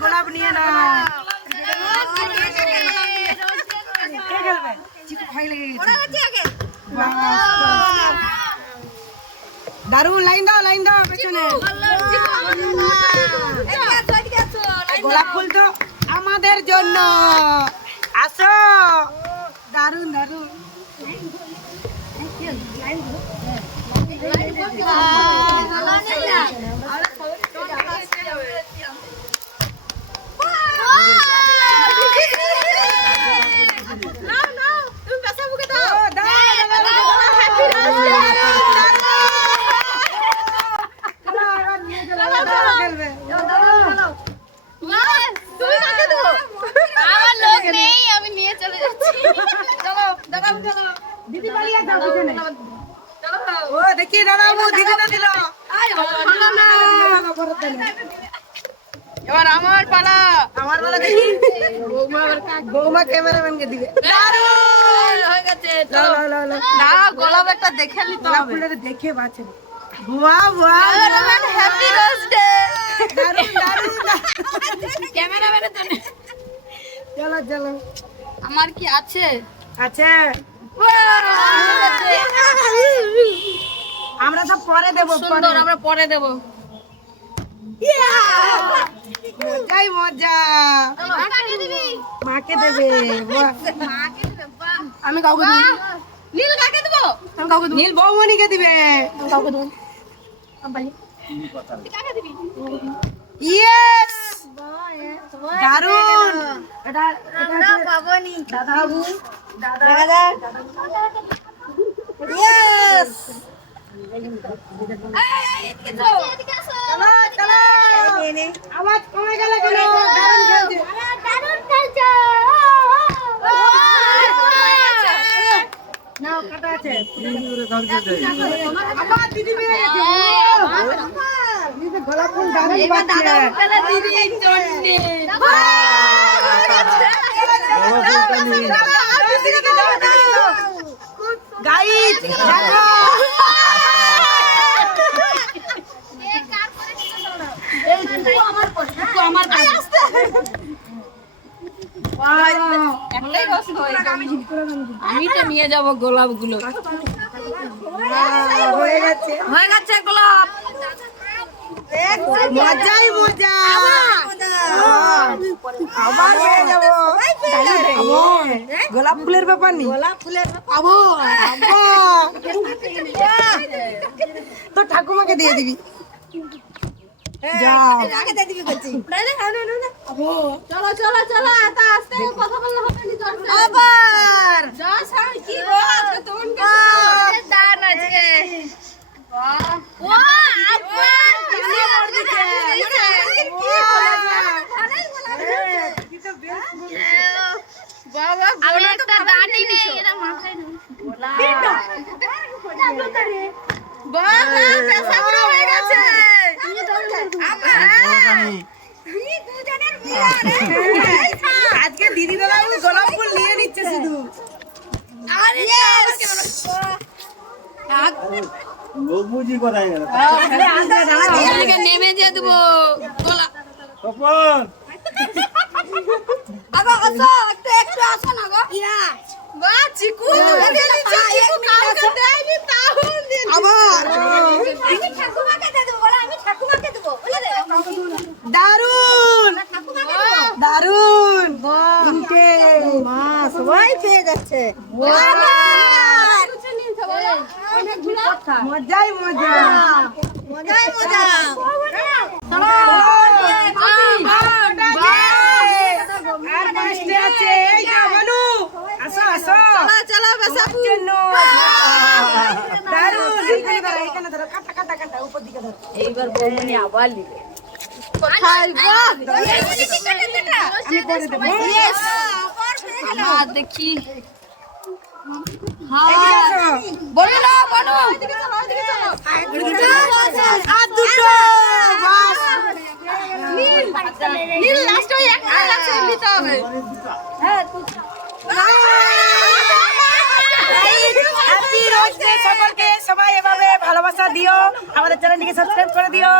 গোলাপ নিয়ে না। কে খেলবে? চিকু ভয় লেগে গেছে। দারুন, লাইন দাও পেছনে। গোলাপ ফুল তো আমাদের জন্য। আসো, দারুন। ও দেখি দাদা দিদিটা দিল। এবার আমার পালা দেখি। বৌমা ক্যামেরাম্যানকে দিবে। না গোলাপ একটা দেখে নিতে হবে। ফুলটা দেখে বাঁচে। Happy birthday. চলো আমার কি আছে? আমরা সব পরে দেবো। আমরা পরে দেবো। মজাই মজা। মাকে দেবে। আমি কাউকে দেবো। নীল কাকে দেবো? আমি কাউকে দেবো। নীল বৌমনিকে দিবে। আমি কাউকে দেবো। ইয়েস, দারুন। এটা বাবনি দাদাবু দাদা। ইয়েস, চলো। আওয়াজ কমে গেল কেন? দারুন খেলছে। নাও কাটা আছে। আমার দিদি মেয়ে গেছে। গোলাপ ফুল দারুন বাচ্চা। দিদি জন্ডে। গাইস দেখো। আমি তো নিয়ে যাবো গোলাপ গুলো। হয়ে গেছে গোলাপ। মজাই মজা। আবার হয়ে যাবো। গোলাপ ফুলের ব্যাপার নেই। তো ঠাকুমাকে দিয়ে দিবি। আজকে দিদি দাদা গোলাপ ফুল নিয়ে নিচ্ছে শুধু। নেমে দিয়ে দেবো গোলাপ। একটু আসো না গো। চিকু দারুন সবাই পেয়ে যাচ্ছে। মজাই মজা। আর পাঁচটা আছে। এই যা বনু, আসো। চলো দারুন। এখানে ধরো, কাটা উপর দিকে ধরো। এইবার বৌমনি আবার নিবে। কোথায় গো? আমি করে দেব। দেখি। বনু আর দুটো। নীল লাস্ট ওই একটা আছে নিতে হবে। হ্যাপি রোজ ডে সকলকে। সবাই এভাবে ভালোবাসা দিও। আমাদের চ্যানেলটিকে সাবস্ক্রাইব করে দিও।